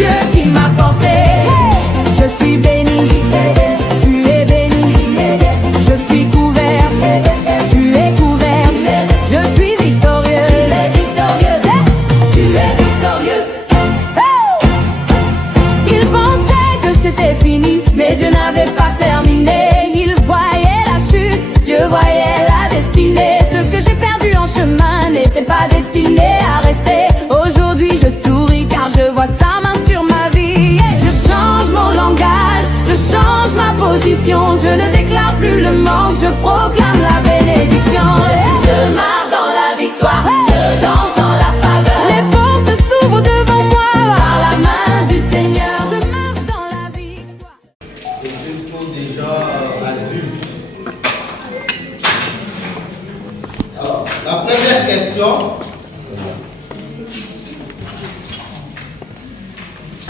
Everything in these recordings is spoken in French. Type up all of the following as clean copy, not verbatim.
Dieu qui m'a porté. Je suis béni, tu es béni. Je suis couvert, tu es couvert. Je suis victorieuse, tu es victorieuse. Il pensait que c'était fini, mais Dieu n'avait pas terminé. Il voyait la chute, Dieu voyait la destinée. Ce que j'ai perdu en chemin n'était pas destiné à rester. Aujourd'hui je souris car je vois sa main sur ma vie. Je change mon langage, je change ma position. Je ne déclare plus le manque, je proclame la bénédiction. Je marche dans la victoire, je danse dans la faveur. Les portes s'ouvrent devant moi, par la main du Seigneur. Je marche dans la victoire. C'est pour des gens adultes. Alors, la première question,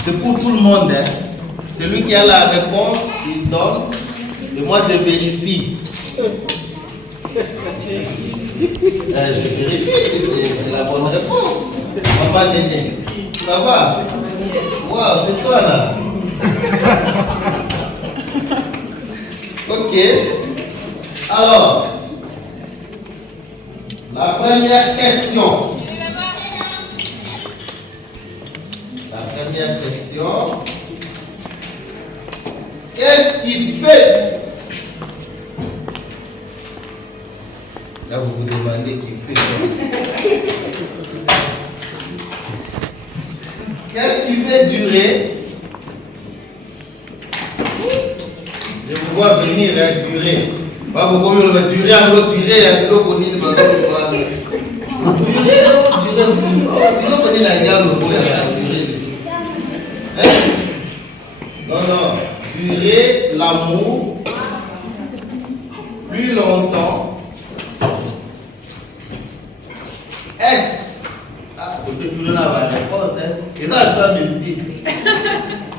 c'est pour tout le monde. Hein. Celui qui a la réponse, il donne. Et moi, je vérifie. Je vérifie si c'est la bonne réponse. Maman Néné, ça va? Waouh, c'est toi là. Ok. Alors, la première question. La première question. Qu'est-ce qu'il fait? Là, vous vous demandez qui fait quoi? Qu'est-ce qui fait durer? Je vous vois venir, hein, durer. Pas beaucoup, mais on va durer, on va durer, hein, l'eau qu'on dit, on va durer, disons qu'on est la guerre, le beau, il va durer. Hein? Non, non, durer l'amour plus longtemps. Est-ce? Ah, faut que je vous donne la réponse, hein. Et ça, je dois me dire.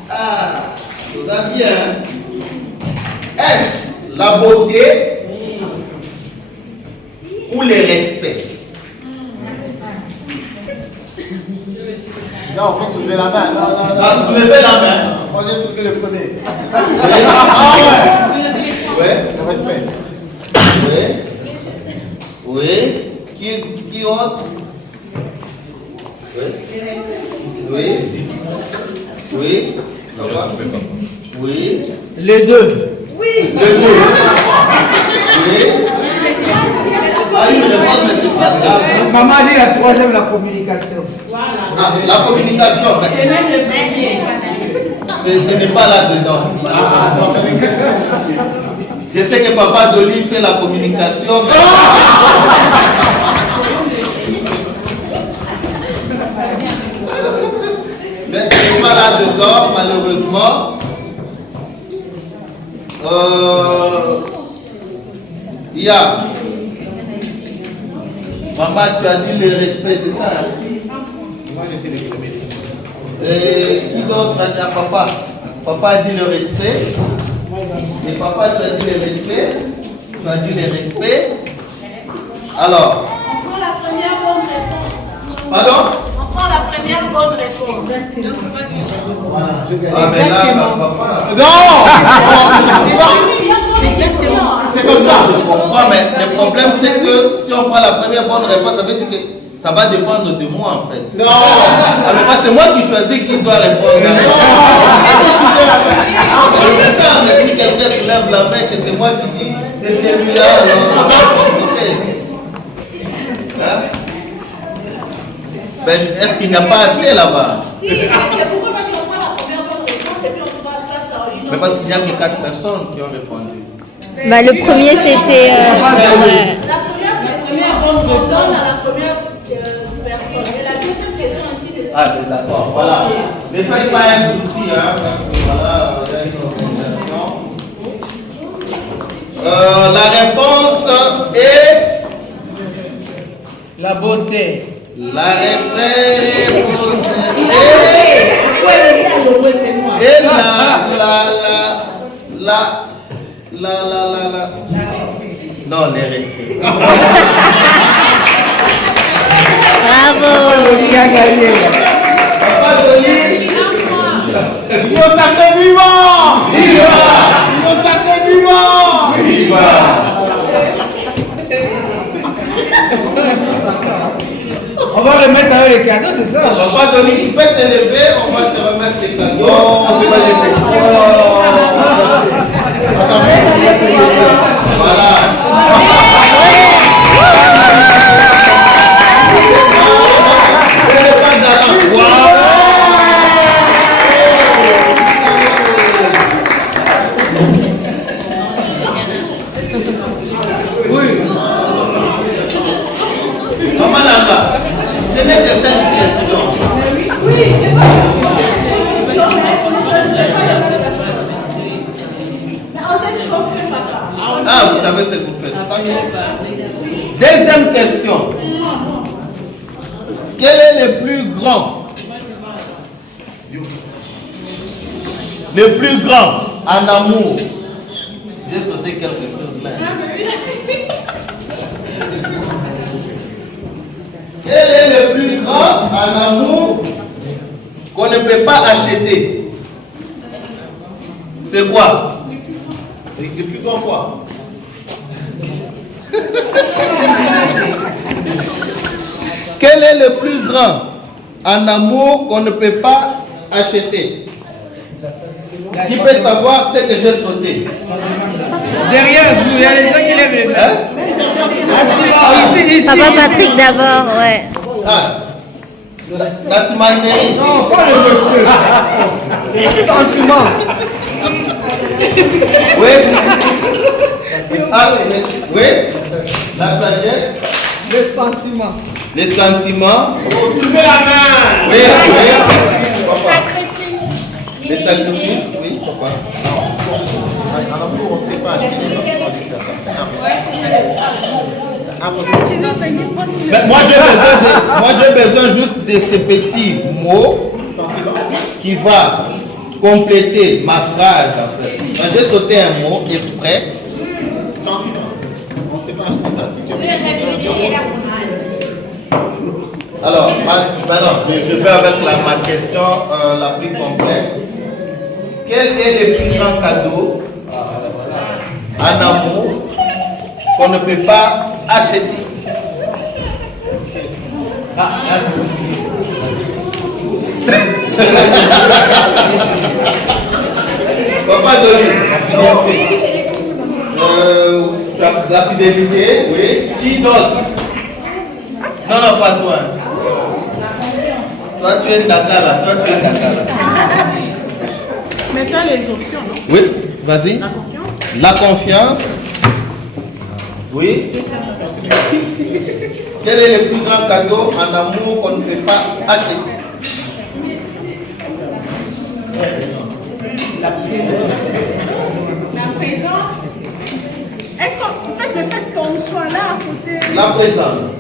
Ah, vous avez bien, hein. Est-ce la beauté ou le respect? Non, il faut soulever la main. Non. Soulevez la main. Moi, j'ai soulevé le premier. Oui. Le respect. Oui. Qui autre? Oui. Oui. Les deux. Oui. Les deux. Oui. Ah, une réponse, mais c'est pas grave. Maman dit la troisième, la communication. Ah, la communication. C'est même le premier. Ce n'est pas là-dedans. Je sais que Papa Dolly fait la communication. Mais ce n'est pas là-dedans, malheureusement. Maman, tu as dit le respect, c'est ça? Hein? Moi, j'étais le premier. Qui d'autre a dit à papa? Papa a dit le respect. Et papa, tu as dit le respect. Tu as dit le respect. Alors. On prend la première bonne réponse. Pardon? On prend la première bonne réponse. Ah, mais là, ça va pas. Non! C'est comme ça. Je comprends, mais le problème, c'est que si on prend la première bonne réponse, ça veut dire que ça va dépendre de moi, en fait. Non! Ah, mais c'est moi qui choisis qui doit répondre. Non! C'est ça, mais si quelqu'un soulève la main, que c'est moi qui dis, c'est celui-là, alors ça va être compliqué. Hein? Ben, est-ce qu'il n'y a pas assez là-bas? Si, c'est pourquoi on prend la première bonne réponse et puis on trouve la place à une Mais parce qu'il n'y a que 4 personnes qui ont répondu. Bah, le premier c'était. La première bonne réponse donne à la première personne. Et la deuxième question ainsi de suite. Ah, d'accord, voilà. Ne faites pas un souci, hein, parce que voilà, il y a une organisation. La réponse est. La beauté. La réponse est. Et non, les respects. Bravo! Qui a gagné? Papa Dolly, sacré vivant! Viva! Lion sacré vivant! Viva! On va remettre avec les cadeaux, c'est ça? Papa Dolly, tu peux te lever, on va te remettre les cadeaux. Non, c'est magnifique. Oh, Voilà. Maman Nanga, ce n'est que 5 questions. Ah, vous savez ce que vous faites. Tant mieux. Deuxième question. Quel est le plus grand? Le plus grand en amour. J'ai sauté quelque chose là. Quel est le plus grand en amour qu'on ne peut pas acheter? C'est quoi? Le plus grand quoi? Quel est le plus grand en amour qu'on ne peut pas acheter? Qui peut savoir ce que j'ai sauté? Derrière vous, il y a les gens qui lèvent les mains. Hein? Ici. Papa Patrick d'abord, ouais. Ah, la cimenterie. Non, pas le monsieur. Les sentiments. Oui. Ah, oui. La sagesse. Les sentiments. Les sentiments. Soulevez la main! Oui, oui. Sacrifice. Les sacrifices, oui, papa. En amour, on ne sait pas acheter les sentiments d'une personne. C'est impossible. Mais moi, j'ai besoin juste de ces petits mots qui vont compléter ma phrase. En fait. J'ai sauté un mot exprès. Sentiment. On ne sait pas acheter ça. Si tu veux. Alors, maintenant, je vais avec ma question la plus complète. Quel est le plus grand cadeau en amour qu'on ne peut pas acheter? Ah, là c'est bon. Papa Dolly, la fidélité, oui. Qui d'autre? Non, non, pas toi. Toi, tu es Dakar là. Toi, tu es Dakar là. Maintenant les options, non? Oui, vas-y. La confiance. La confiance. Oui. Quel est le plus grand cadeau en amour qu'on ne peut pas acheter? La présence. Et en fait, le fait qu'on soit là à côté. La présence.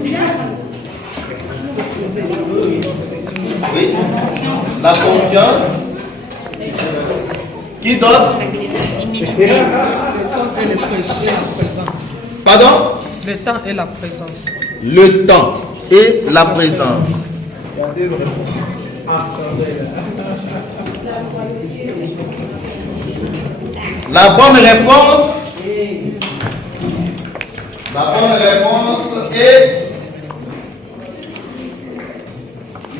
Oui. La confiance. Qui d'autre? Le temps et la présence. Pardon? Le temps et la présence. Le temps et la présence. Regardez le réponse. La bonne réponse. La bonne réponse est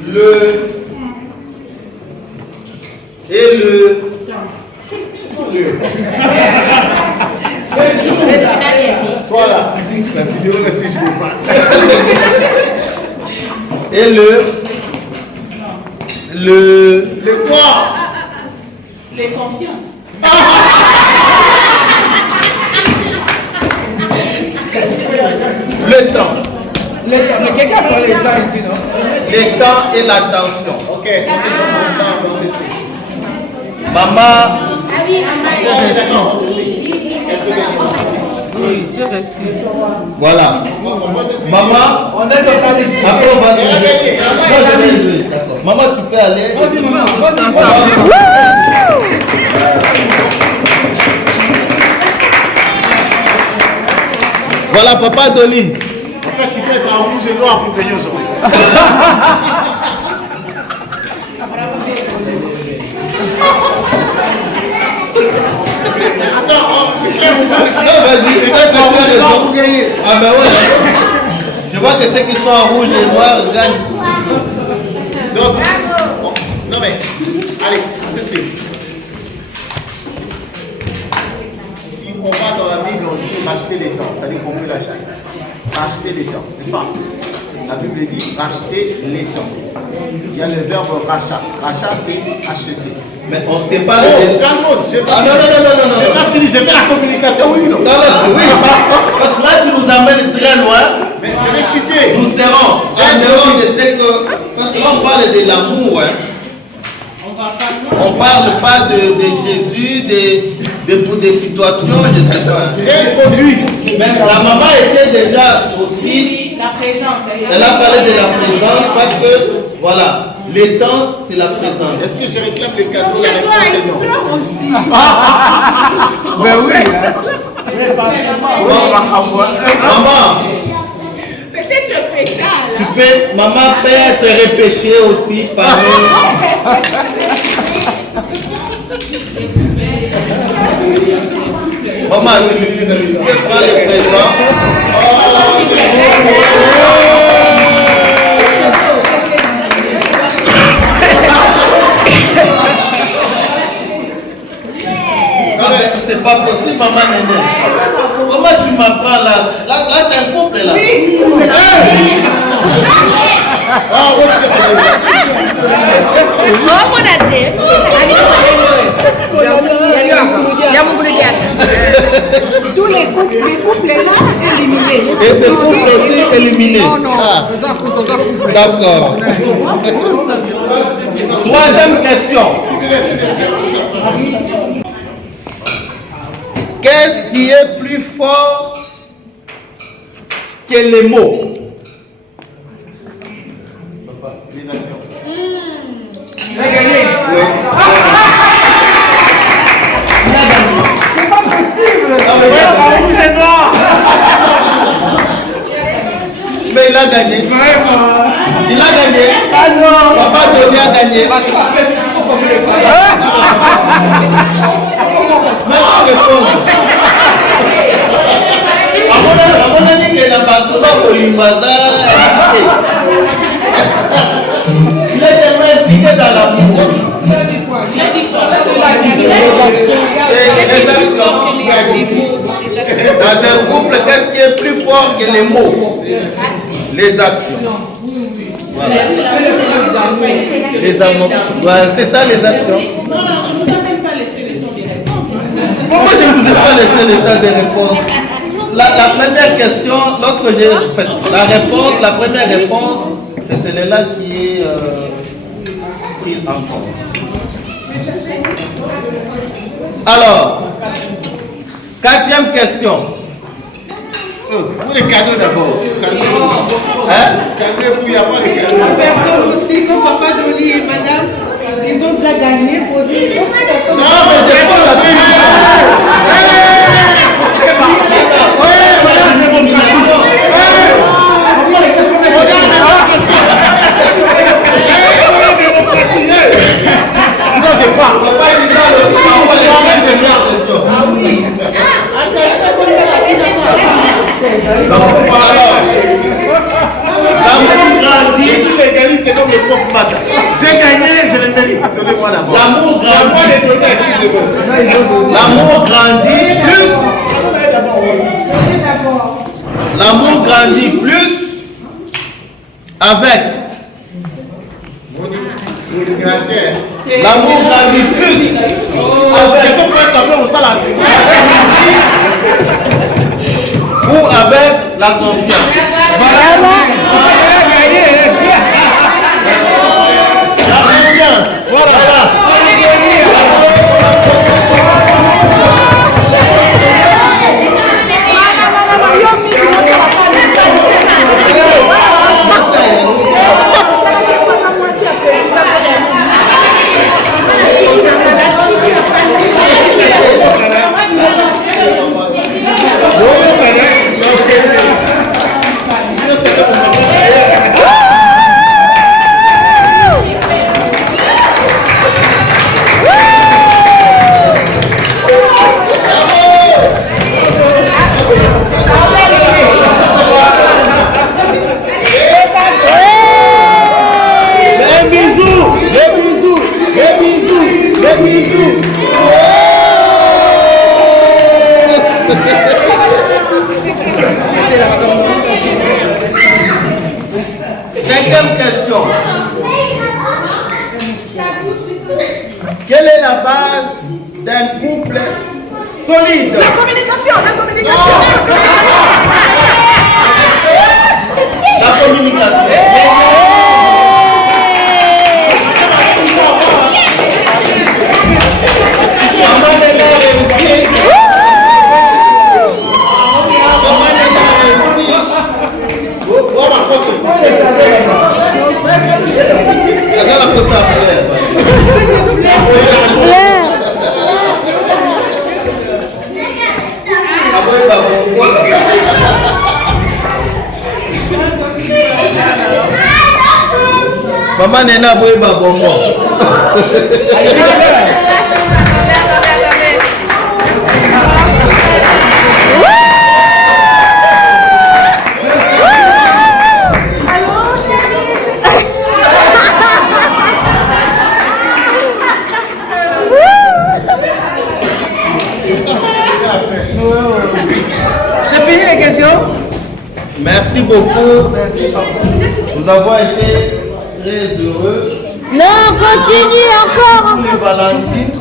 le Toi là, la vidéo là si je l'ai pas. et le quoi? Les confiances. le temps. Le temps. Mais quelqu'un a parlé de temps ici, non? Le temps et l'attention. Ok, c'est bon, on s'explique. Maman, Ah oui, maman. Oui, j'ai reçu. voilà. On va s'expliquer. Maman, On a donné la liste. après on va jouer. Non, je vais jouer, d'accord. Maman, tu peux aller. Vas-y, maman, vas-y. Voilà, papa Dolly. En fait, tu peux être en rouge et noir pour gagner aujourd'hui. vas-y, tu as raison. Ah ben ouais. Je vois que ceux qui sont en rouge et noir gagnent. Donc, non mais, allez, on s'explique. Si on va dans la Bible, on dit racheter les temps, ça dit qu'on peut l'acheter. Racheter les temps, n'est-ce pas? La Bible dit racheter les temps. Il y a le verbe rachat. Rachat, c'est acheter. Mais on te parle de... Calmos, j'ai pas Ah non. j'ai pas fini, j'ai fait la communication, oui ou non? Non, oui. Parce que là, tu nous amènes très loin. Mais je vais chuter. Nous serons en dehors de ce que... Parce que là, on parle de l'amour. Hein. On ne parle pas de Jésus, des situations, je ne sais pas. J'ai introduit. Même la maman était déjà aussi... La présence. Elle a parlé de la présence parce que, voilà, les temps, c'est la présence. Est-ce que je réclame les cadeaux? La Chez toi, réponse est une non. fleur aussi. Ben oui. Maman, Peut-être le pétale. tu peux, maman peut te repêcher aussi parmi... Maman, tu peux prendre les présents. Non, mais c'est pas possible, maman Néné. Comment tu m'apprends là? Là, c'est un couple là. Tous les couples là éliminés. Et ce couple aussi éliminé. Ah, d'accord. Troisième question. Qu'est-ce qui est plus fort que les mots? Les actions. C'est pas possible. Mais il a gagné. Il a gagné. Ah non. Papa Dolly a gagné. Maintenant, répondre. À mon avis, il n'a pas souvent pour l'Imbaza. Il est tellement impliqué dans l'amour. Les actions. Dans un couple, qu'est-ce qui est plus fort que les mots? Les actions. Voilà. Les amours. Voilà, c'est ça les actions. Non, on ne nous a même pas laissé le temps de répondre. Pourquoi je ne vous ai pas laissé le temps de réponse? La première question, lorsque j'ai fait la première réponse, c'est celle-là qui est prise en compte. Alors, quatrième question. Pour les cadeaux d'abord. Calmez-vous. Hein? Calmez-vous, il n'y a pas de cadeaux. La personne aussi, comme Papa Dolly et Madame, ils ont déjà gagné pour dire. Non, mais j'ai pas la Sinon, je pars. Papa, il dit là, le l'amour grandit. Je suis légaliste comme le prof Mata. J'ai gagné, je le mérite. Donnez-moi d'abord. L'amour Moi, grandit. les donner à qui je veux. L'amour grandit plus. L'amour grandit plus avec. L'amour grandit plus avec. Ou avec la confiance. La confiance. Voilà. Les bisous. Les bisous. Cinquième question. Quelle est la base d'un couple solide? La communication, la communication, La communication. Maman Nena a réussi. Maman Nena a réussi. Oh, ma pote aussi. Attends, la pote après. Maman Nena boye babongo. J'ai fini les questions. Merci beaucoup. Nous avons été très heureux. Non, continue encore. Pour Valentine.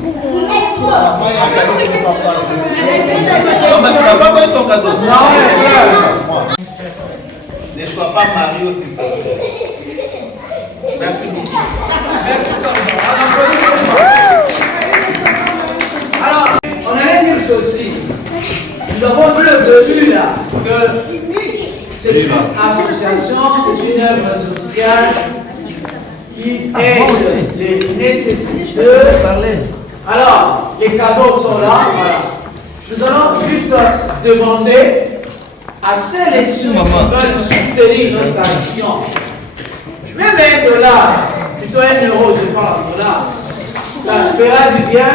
Non, mais tu n'as pas donné ton cadeau. Non, ne sois pas marié aussi. Merci beaucoup. Merci, alors, on allait dire ceci. Nous avons dit au début là que c'est une association, c'est une œuvre sociale qui aide les nécessiteux. Alors, les cadeaux sont là. Voilà. Nous allons juste demander à celles et ceux qui veulent soutenir notre action. Même $1, plutôt €1, je parle en dollars, ça fera du bien